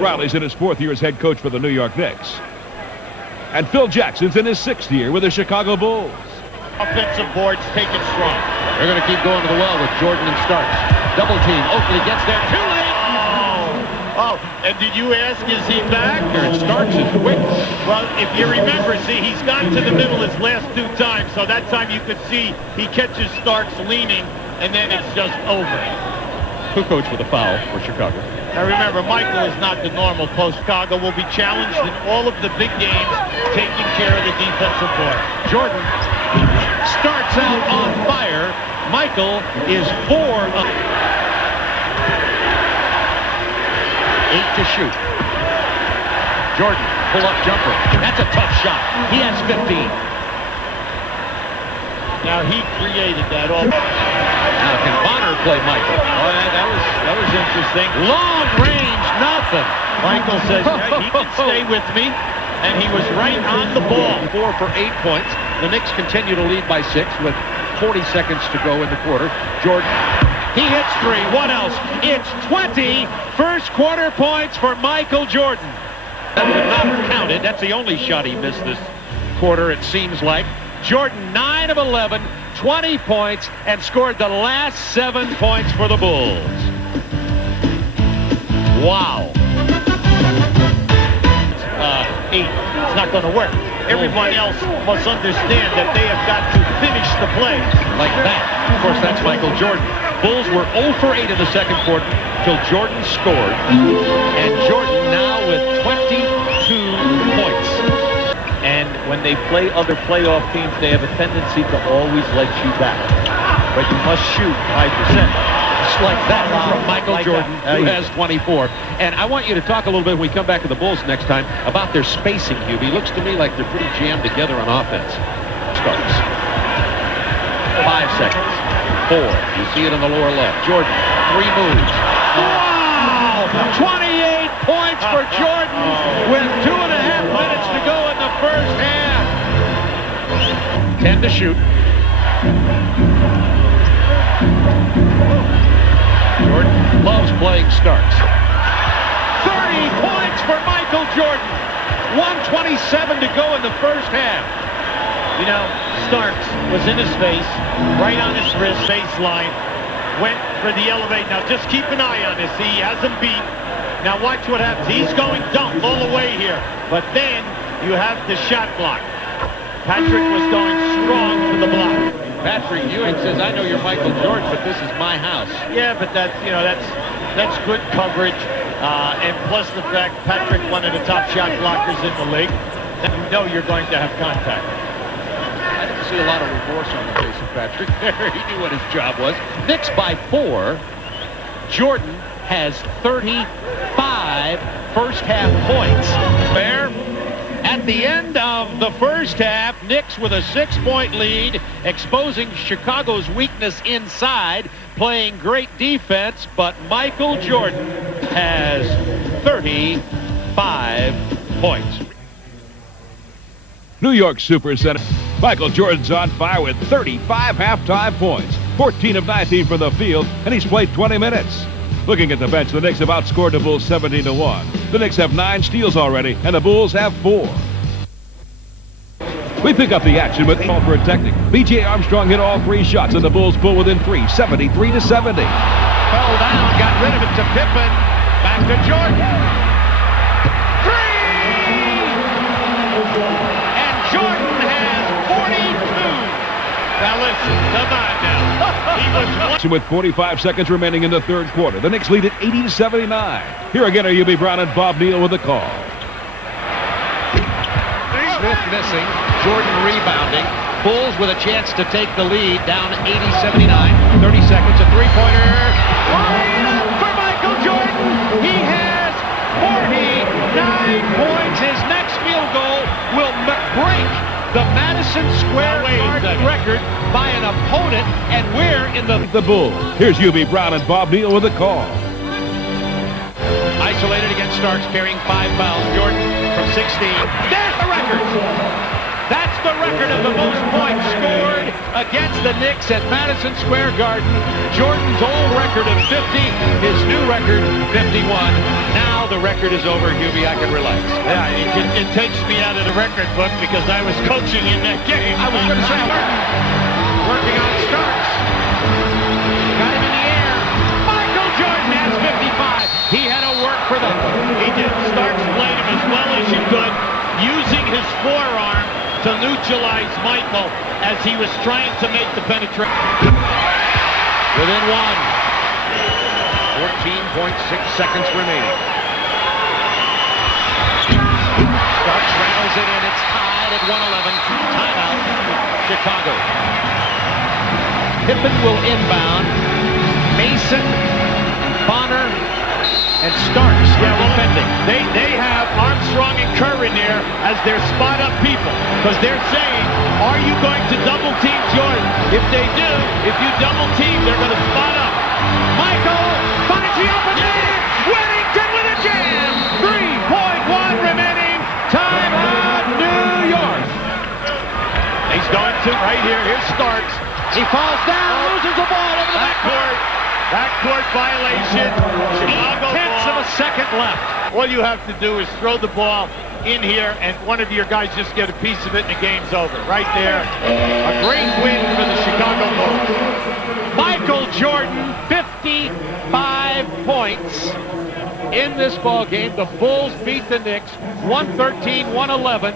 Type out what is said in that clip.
Riley's in his 4th year as head coach for the New York Knicks. And Phil Jackson's in his 6th year with the Chicago Bulls. Offensive boards taken strong. They're going to keep going to the well with Jordan and Starks. Double team. Oakley gets there too late. Oh, and did you ask, is he back? And Starks is quick. Well, if you remember, see, he's gone to the middle his last 2 times. So that time you could see he catches Starks leaning, and then it's just over. Kukoc with a foul for Chicago. Now remember, Michael is not the normal post. Chicago will be challenged in all of the big games, taking care of the defensive board. Jordan starts out on fire. Michael is 4 of 8 to shoot. Jordan, pull-up jumper. That's a tough shot. He has 15. Now he created that all. Now can Bonner play Michael? Oh, that was interesting. Long range, nothing. Michael says, yeah, he can stay with me, and he was right on the ball. 4 for 8 points. The Knicks continue to lead by 6 with 40 seconds to go in the quarter. Jordan, he hits 3. What else? It's 20 first quarter points for Michael Jordan. That would not have counted. That's the only shot he missed this quarter, it seems like. Jordan, 9 of 11, 20 points, and scored the last 7 points for the Bulls. Wow. 8. It's not going to work. Everyone else must understand that they have got to finish the play. Like that. Of course, that's Michael Jordan. Bulls were 0 for 8 in the second quarter till Jordan scored. And Jordan now with 22 points. And when they play other playoff teams, they have a tendency to always let you back. But you must shoot 5%. Just like that from Michael Jordan, who has 24. And I want you to talk a little bit when we come back to the Bulls next time about their spacing, Hubie. Looks to me like they're pretty jammed together on offense. Starks. 5 seconds. 4. You see it in the lower left. Jordan, 3 moves. Wow! 28 points for Jordan with 2.5 minutes to go in the first half. 10 to shoot. Jordan loves playing Starks. 30 points for Michael Jordan. 1:27 to go in the first half. You know, Starks was in his face, right on his wrist, baseline, went for the elevate. Now just keep an eye on this. He has him beat. Now watch what happens. He's going dunk all the way here. But then you have the shot block. Patrick was going strong for the block. Patrick Ewing says, I know you're Michael Jordan, but this is my house. Yeah, but that's good coverage. And plus the fact Patrick, one of the top shot blockers in the league, then you know you're going to have contact. I didn't see a lot of remorse on the face of Patrick there. He knew what his job was. Knicks by 4. Jordan has 35 first half points. Fair. At the end of the first half, Knicks with a 6-point lead, exposing Chicago's weakness inside, playing great defense, but Michael Jordan has 35 points. New York Supercenter. Michael Jordan's on fire with 35 halftime points, 14 of 19 from the field, and he's played 20 minutes. Looking at the bench, the Knicks have outscored the Bulls 17-1. The Knicks have 9 steals already, and the Bulls have 4. We pick up the action with 8 for a technique. B.J. Armstrong hit all 3 shots, and the Bulls pull within 3, 73-70. Fell down, got rid of it to Pippen. Back to Jordan. 3! And Jordan has 42. Now listen, come on now. He was With 45 seconds remaining in the third quarter, the Knicks lead at 80-79. Here again are Hubie Brown and Bob Neal with the call. Smith missing. Jordan rebounding. Bulls with a chance to take the lead, down 80-79. 30 seconds, a three-pointer. For Michael Jordan, he has 49 points. His next field goal will break the Madison Square Garden record by an opponent, and we're in the Bulls. Here's Hubie Brown and Bob Neal with the call. Isolated against Starks, carrying 5 fouls. Jordan from 16. There's the record. That's the record of the most points scored against the Knicks at Madison Square Garden. Jordan's old record of 50, his new record 51. Now the record is over, Hubie. I can relax. Yeah, it takes me out of the record book because I was coaching in that game. I was going to say, working on Starks. Got him in the air. Michael Jordan has 55. He had to work for that one. He did. Starks played him as well as you could, using his forearm to neutralize Michael as he was trying to make the penetration. Within one. 14.6 seconds remaining. Starks rattles it in. It's tied at 111. Timeout, Chicago. Pippen will inbound. Mason, Bonner, and Starks. Yeah, well, they have Armstrong and Kerr in there as their spot-up people because they're saying, are you going to double-team Jordan? If they do, if you double-team, they're going to spot up. Michael finds the open man. Whittington with a jam. 3.1 remaining. Timeout, New York. He's going to right here. Here's Starks. He falls down, loses the ball over the backcourt. Backcourt violation. Chicago 0.8 of a second left. All you have to do is throw the ball in here, and one of your guys just get a piece of it, and the game's over. Right there. A great win for the Chicago Bulls. Michael Jordan, 55 points in this ball game. The Bulls beat the Knicks 113-111.